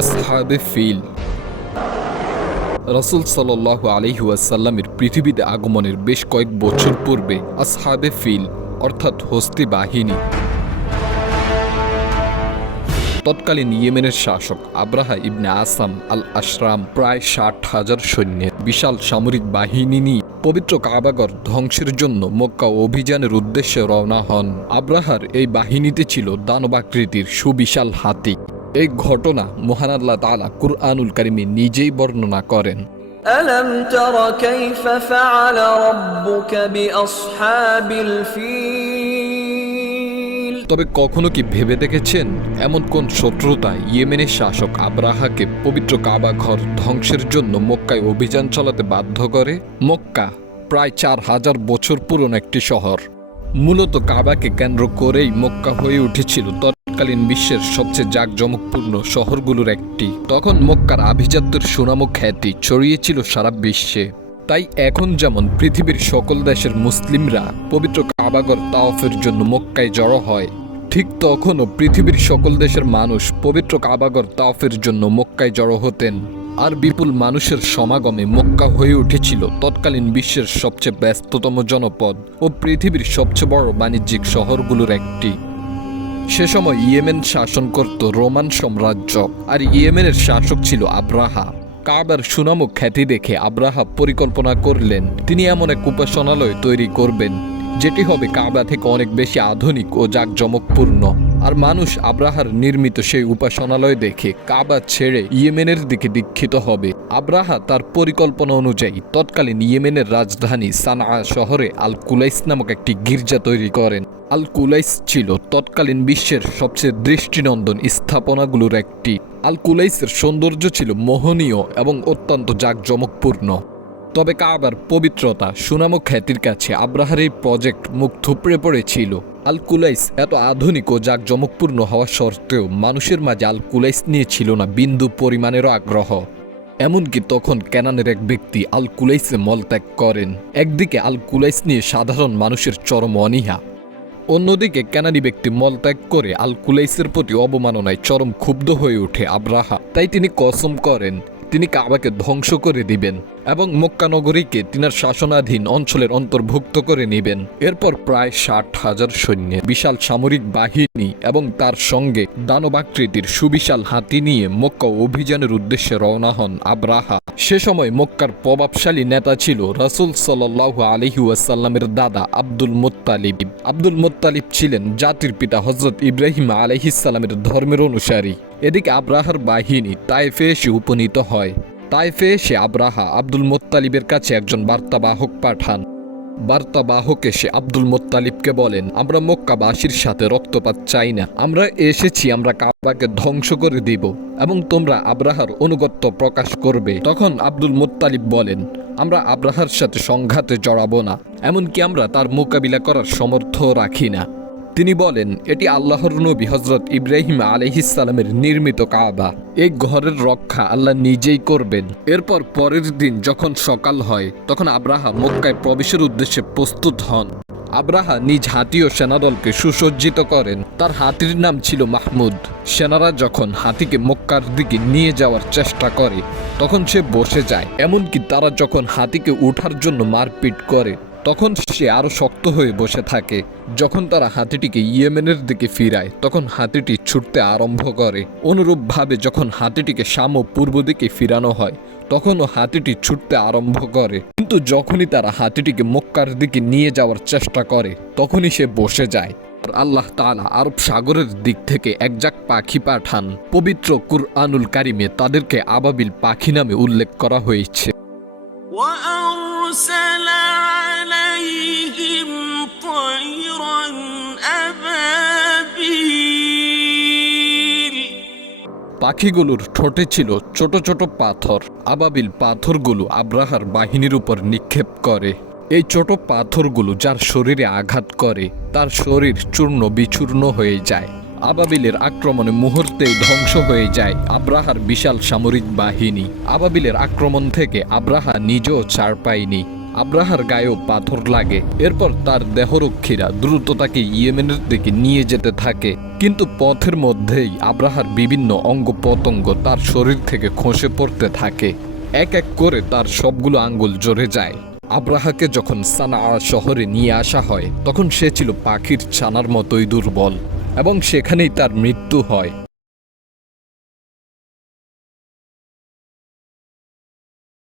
আসহাবে feel. রাসুল সাল্লাহ আলহিউসাল্লামের পৃথিবীতে আগমনের বেশ কয়েক বছর পূর্বে আসহাবে ফিল, অর্থাৎ হস্তি বাহিনী। তৎকালীন ইয়েমেনের শাসক আব্রাহা ইবনে আসাম আল আশরাম প্রায় ষাট হাজার সৈন্যের বিশাল সামরিক বাহিনী নিয়ে পবিত্র কাবাগর ধ্বংসের জন্য মক্কা অভিযানের উদ্দেশ্যে রওনা হন। আব্রাহার এই বাহিনীতে ছিল দানবাকৃতির সুবিশাল হাতি। এই ঘটনা মহান আল্লাহ তালা কুরআনুল কারিমে নিজেই বর্ণনা করেন ألم تر كيف فعل ربك بأصحاب الفيل তবে কখনো কি ভেবে দেখেছেন এমন কোন শত্রুতা ইয়েমেনের শাসক আব্রাহাকে পবিত্র কাবা ঘর ধ্বংসের জন্য মক্কায় অভিযান চালাতে বাধ্য করে মক্কা প্রায় চার হাজার বছর পুরনো একটি শহর মূলত কাবাকে কেন্দ্র করেই মক্কা হয়ে উঠেছিল তৎকালীন বিশ্বের সবচেয়ে জাঁকজমকপূর্ণ শহরগুলোর একটি। তখন মক্কার আভিজাত্যের সুনাম খ্যাতি ছড়িয়েছিল সারা বিশ্বে। তাই এখন যেমন পৃথিবীর সকল দেশের মুসলিমরা পবিত্র কাবাগর তাওফের জন্য মক্কায় জড়ো হয়, ঠিক তখনও পৃথিবীর সকল দেশের মানুষ পবিত্র কাবাগর তাওফের জন্য মক্কায় জড়ো হতেন। আর বিপুল মানুষের সমাগমে মক্কা হয়ে উঠেছিল তৎকালীন বিশ্বের সবচেয়ে ব্যস্ততম জনপদ ও পৃথিবীর সবচেয়ে বড় বাণিজ্যিক শহরগুলোর একটি। সে সময় ইয়েমেন শাসন করত রোমান সাম্রাজ্য, আর ইয়েমেনের শাসক ছিল আব্রাহা। কাবার সুনাম ও খ্যাতি দেখে আব্রাহা পরিকল্পনা করলেন, তিনি এমন এক উপাসনালয় তৈরি করবেন, যেটি হবে কাবা থেকে অনেক বেশি আধুনিক ও জাঁকজমকপূর্ণ। আর মানুষ আব্রাহার নির্মিত সেই উপাসনালয় দেখে কাবা ছেড়ে ইয়েমেনের দিকে দীক্ষিত হবে। আব্রাহা তার পরিকল্পনা অনুযায়ী তৎকালীন ইয়েমেনের রাজধানী সানা শহরে আল কুলাইস নামক একটি গির্জা তৈরি করেন। আল কুলাইস ছিল তৎকালীন বিশ্বের সবচেয়ে দৃষ্টিনন্দন স্থাপনাগুলোর একটি। আল কুলাইসের সৌন্দর্য ছিল মোহনীয় এবং অত্যন্ত জাঁকজমকপূর্ণ। তবে কাবার পবিত্রতা সুনাম খ্যাতির কাছে আব্রাহার এই প্রজেক্ট মুখ থুপড়ে পড়েছিল। আল কুলাইস এত আধুনিক ও জাঁকজমকপূর্ণ হওয়া সত্ত্বেও মানুষের মাঝে আল কুলাইস নিয়ে ছিল না বিন্দু পরিমাণেরও আগ্রহ। এমনকি তখন ক্যানানের এক ব্যক্তি আল কুলাইসে মলত্যাগ করেন। একদিকে আল কুলাইস নিয়ে সাধারণ মানুষের চরম অনীহা অন্যদিকে ক্যানানি ব্যক্তি মলত্যাগ করে আল কুলাইসের প্রতি অবমাননায় চরম ক্ষুব্ধ হয়ে ওঠে আব্রাহা। তাই তিনি কসম করেন, তিনি কাবাকে ধ্বংস করে দিবেন। এবং মক্কা নগরীকে তিনার শাসনাধীন অঞ্চলের অন্তর্ভুক্ত করে নেবেন। এরপর প্রায় ষাট হাজার সৈন্যের বিশাল সামরিক বাহিনী এবং তার সঙ্গে দানবাকৃতির সুবিশাল হাতি নিয়ে মক্কা অভিযানের উদ্দেশ্যে রওনা হন আব্রাহা। সে সময় মক্কার প্রভাবশালী নেতা ছিল রাসুল সাল্লাহ আলহি ওয়াসাল্লামের দাদা আব্দুল মোত্তালিব। আব্দুল মোত্তালিব ছিলেন জাতির পিতা হজরত ইব্রাহিম আলহিসাল্লামের ধর্মের অনুসারী। এদিকে আব্রাহার বাহিনী তাইফে এসে উপনীত হয়। তাইফে সে আব্রাহা আব্দুল মোত্তালিবের কাছে একজন বার্তাবাহক পাঠান। বার্তাবাহকে সে আব্দুল মোত্তালিবকে বলেন, আমরা মক্কাবাসীর সাথে রক্তপাত চাই না। আমরা এসেছি, আমরা কাবাকে ধ্বংস করে দিব এবং তোমরা আব্রাহার অনুগত্য প্রকাশ করবে। তখন আব্দুল মোত্তালিব বলেন, আমরা আব্রাহার সাথে সংঘাতে জড়াবো না, এমনকি আমরা তার মোকাবিলা করার সমর্থ রাখি না। তিনি বলেন, এটি আল্লাহর নবী হজরত ইব্রাহিম আলহিসাল্লামের নির্মিত কাবা। এই ঘরের রক্ষা আল্লাহ নিজেই করবেন। এরপর পরের দিন যখন সকাল হয়, তখন আব্রাহা মক্কায় প্রবেশের উদ্দেশ্যে প্রস্তুত হন। আব্রাহা নিজ হাতি ও সেনাদলকে সুসজ্জিত করেন। তার হাতির নাম ছিল মাহমুদ। সেনারা যখন হাতিকে মক্কার দিকে নিয়ে যাওয়ার চেষ্টা করে, তখন সে বসে যায়। এমনকি তারা যখন হাতিকে ওঠার জন্য মারপিট করে তখন সে আরও শক্ত হয়ে বসে থাকে। যখন তারা হাতিটিকে ইয়েমেনের দিকে ফিরায়, তখন হাতিটি ছুটতে আরম্ভ করে। অনুরূপভাবে যখন হাতিটিকে ও পূর্ব দিকে ফিরানো হয়, তখনও হাতিটি ছুটতে আরম্ভ করে। কিন্তু যখনই তারা হাতিটিকে মক্কার দিকে নিয়ে যাওয়ার চেষ্টা করে, তখনই সে বসে যায়। আল্লাহ তাআলা আরব সাগরের দিক থেকে একজাক পাখি পাঠান। পবিত্র কুরআনুল কারিমে তাদেরকে আবাবিল পাখি নামে উল্লেখ করা হয়েছে। পাখিগুলোর ঠোঁটে ছিল ছোট ছোট পাথর। আবাবিল পাথরগুলো আব্রাহার বাহিনীর উপর নিক্ষেপ করে। এই ছোট পাথরগুলো যার শরীরে আঘাত করে, তার শরীর চূর্ণ বিচূর্ণ হয়ে যায়। আবাবিলের আক্রমণে মুহূর্তেই ধ্বংস হয়ে যায় আব্রাহার বিশাল সামরিক বাহিনী। আবাবিলের আক্রমণ থেকে আব্রাহা নিজেও ছাড় পায়নি। আব্রাহার গায়েও পাথর লাগে। এরপর তার দেহরক্ষীরা দ্রুত তাকে ইয়েমেনের দিকে নিয়ে যেতে থাকে। কিন্তু পথের মধ্যেই আব্রাহার বিভিন্ন অঙ্গ প্রত্যঙ্গ তার শরীর থেকে খসে পড়তে থাকে। এক এক করে তার সবগুলো আঙ্গুল জড়ে যায়। আব্রাহাকে যখন সানা শহরে নিয়ে আসা হয়, তখন সে ছিল পাখির ছানার মতোই দুর্বল এবং সেখানেই তার মৃত্যু হয়।